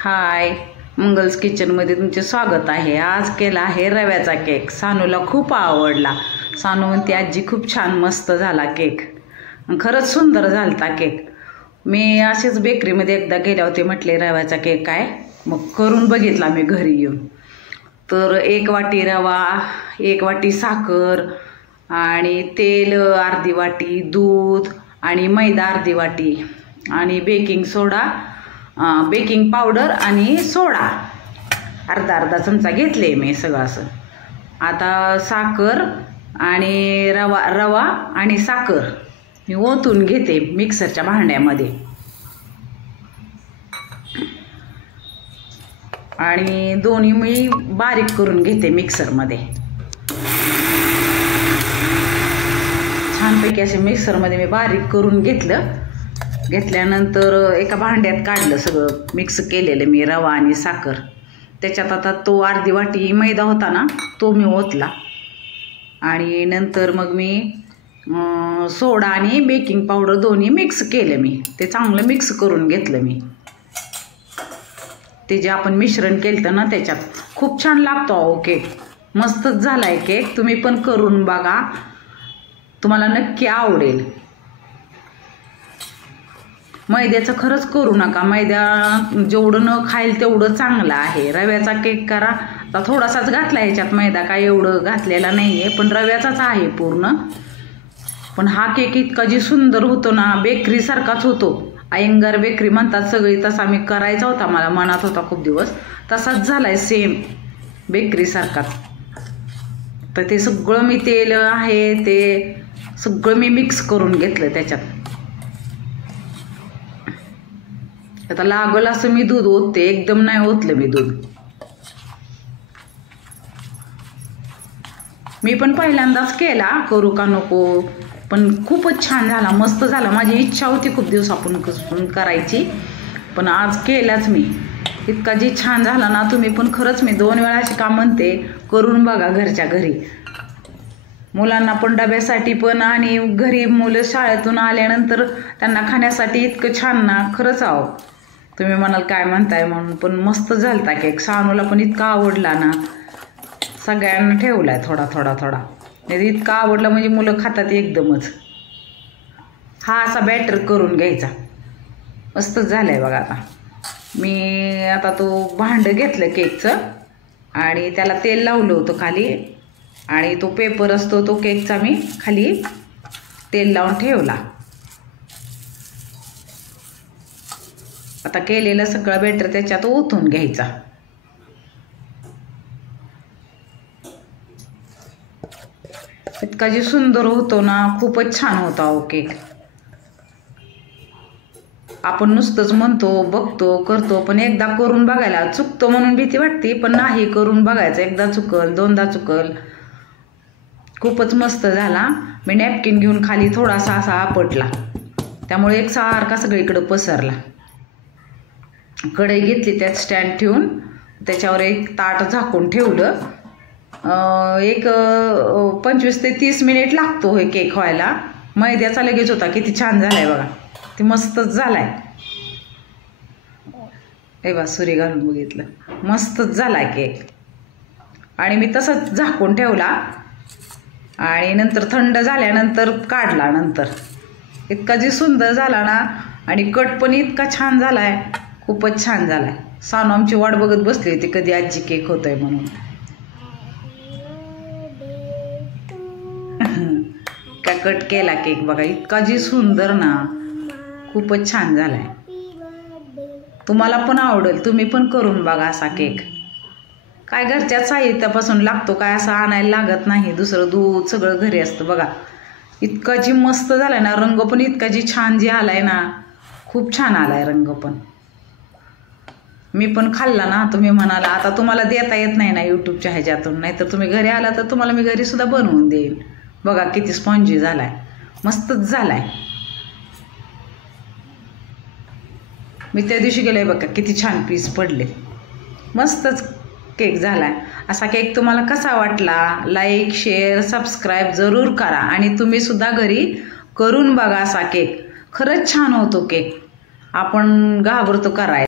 हाय, मंगल्स किचनमध्ये तुमचे स्वागत आहे। आज केला आहे रव्याचा केक। सानूला खूप आवडला। सानू म्हणते आजी खूप छान मस्त झाला केक। खरंच सुंदर झालता केक। मी असेच बेकरीमध्ये एकदा गेले होते, म्हटले रव्याचा केक आहे, मग करून बघितला मी घरी येऊन। तर 1 वाटी रवा, 1 वाटी साखर आणि तेल अर्धी वाटी, दूध आणि मैदा अर्धी वाटी आणि बेकिंग सोडा, बेकिंग पावडर आणि सोडा अर्धा चमचा घेतले मी सगळं असं। आता साखर आणि रवा आणि साखर मी ओतून घेते मिक्सरच्या भांड्यामध्ये आणि दोन्ही मी बारीक करून घेते मिक्सरमध्ये। छानपैकी असे मिक्सरमध्ये मी बारीक करून घेतल्यानंतर एका भांड्यात काढलं सगळं मिक्स केलेलं मी रवा आणि साखर। त्याच्यात आता तो अर्धी वाटी मैदा होता ना, तो मी ओतला आणि नंतर मग मी सोडा आणि बेकिंग पावडर दोन्ही मिक्स केलं मी। ते चांगलं मिक्स करून घेतलं मी। ते जे आपण मिश्रण केलं ना त्याच्यात खूप छान लागतो अहो केक। मस्तच झालाय केक। तुम्ही पण करून बघा, तुम्हाला नक्की आवडेल। मैद्याचं खरंच करू नका, मैदा जेवढं न खाईल तेवढं चांगलं आहे। रव्याचा केक करा। आता थोडासाच घातला ह्याच्यात मैदा, काय एवढं घातलेला नाही आहे, पण रव्याचाच आहे पूर्ण। पण हा केक इतका जी सुंदर होतो ना, बेकरीसारखाच होतो। अयंगार बेकरी म्हणतात सगळी, तसा मी करायचा होता, मला मनात होता खूप दिवस, तसाच झालाय सेम बेकरीसारखाच। तर ते सगळं मी तेल आहे ते सगळं मी मिक्स करून घेतलं त्याच्यात। आता लागल असं मी दूध ओतते, एकदम नाही ओतलं मी दूध। मी पण पहिल्यांदाच केला, करू का नको, पण खूपच छान झाला, मस्त झाला। माझी इच्छा होती खूप दिवसापासून करायची, पण आज केलाच मी। इतका जी छान झाला ना, तुम्ही पण खरंच मी 2 वेळा का म्हणते करून बघा घरच्या घरी। मुलांना पण डब्यासाठी पण आणि घरी मुलं शाळेतून आल्यानंतर त्यांना खाण्यासाठी इतकं छान ना, खरंच आहो। तुम्ही म्हणाल काय म्हणताय म्हणून, पण मस्त झालता केक। सानूला पण इतका आवडला ना, सगळ्यांना ठेवलाय थोडा इतका आवडला म्हणजे मुलं खातात एकदमच। हा असा बॅटर करून घ्यायचा, मस्तच झालंय बघा। आता तो भांडं घेतलं केकचं आणि त्याला तेल लावलं होतं खाली, आणि तो पेपर असतो तो केकचा मी खाली तेल लावून ठेवला। आता केलेलं सगळं बॅटर त्याच्यात ओतून घ्यायचा। इतका जी सुंदर होतो ना, खूपच छान होता हो केक। आपण नुसतंच म्हणतो, बघतो, करतो, पण एकदा करून बघायला, चुकतो म्हणून भीती वाटते, पण नाही, करून बघायचं। एकदा चुकल, 2दा चुकल। खूपच मस्त झाला। मी नॅपकिन घेऊन खाली थोडासा असा आपटला, त्यामुळे एकसारखा सगळीकडे पसरला। कढई घेतली, त्यात स्टँड ठेवून त्याच्यावर एक ताट झाकून ठेवलं। एक 25 ते 30 मिनिट लागतो हे केक व्हायला। मैद्याचा लगेच होता। किती छान झालाय बघा, ते मस्तच झालाय। हे बा, सुरी घालून बघितलं, मस्तच झालाय केक। आणि मी तसंच झाकून ठेवला आणि नंतर थंड झाल्यानंतर काढला। नंतर इतका जी सुंदर झाला ना, आणि कट पण इतका छान झालाय, खूपच छान झालाय। सानू आमची वाट बघत बसली होती कधी आजी केक होतोय म्हणून। का कट केला केक बघा, इतका जी सुंदर ना, खूपच छान झालाय। तुम्हाला पण आवडेल, तुम्ही पण करून बघा असा केक। काय घरच्या साहित्यापासून लागतो, काय असं आणायला लागत नाही, दुसरं दूध सगळं घरी असतं बघा। इतका जी मस्त झालाय ना, रंग पण इतका जी छान जी आलाय ना, खूप छान आलाय रंग पण। मी पण खाल्ला ना, तुम्ही म्हणाला आता तुम्हाला देता येत नाही ना यूट्यूबच्या ह्याच्यातून, नाहीतर तुम्ही घरी आला तर तुम्हाला मी घरी सुद्धा बनवून देईन। बघा किती स्पॉन्जी झालाय, मस्तच झालाय। मी त्या दिवशी गेले बघा, किती छान पीस पडले, मस्तच केक झालाय। असा केक तुम्हाला कसा वाटला, लाईक, शेअर, सबस्क्राईब जरूर करा, आणि तुम्ही सुद्धा घरी करून बघा असा केक। खरंच छान होतो केक, आपण घाबरतो करायला।